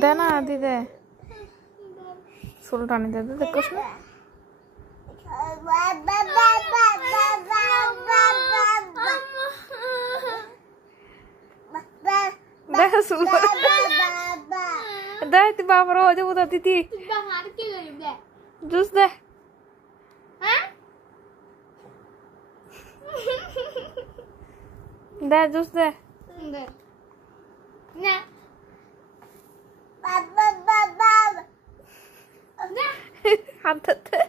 देना आदि दे सुल्तानी दे दे कुछ ना दे सुल्तान दे ती बाप रो जो बताती थी बाहर के गई दे जूस दे हाँ दे जूस दे ना हाथ दे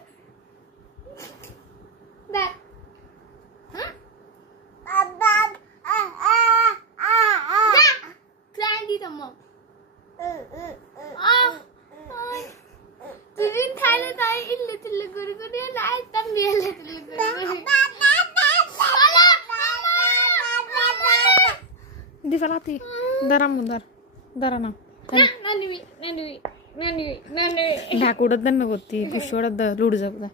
di falati daram mundar darana ढाकुडत दन्न गोती पिशोडत लूड जागदा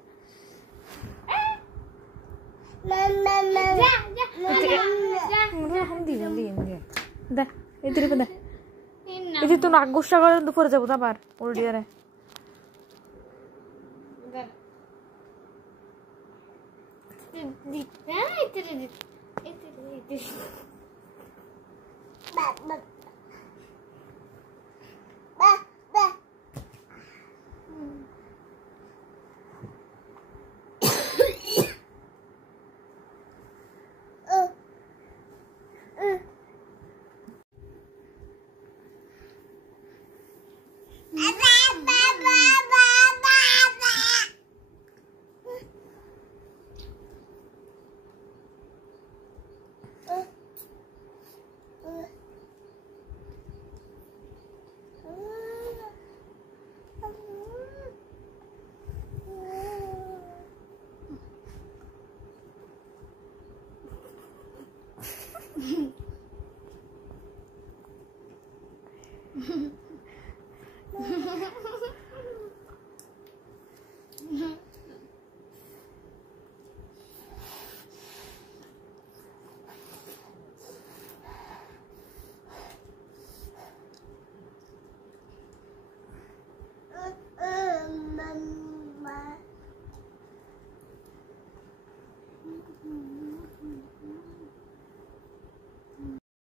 हम दी दे इधर पे दे इधर तू नाक गुस्सा कर दुपर जाबुदा बार ओल्डी रे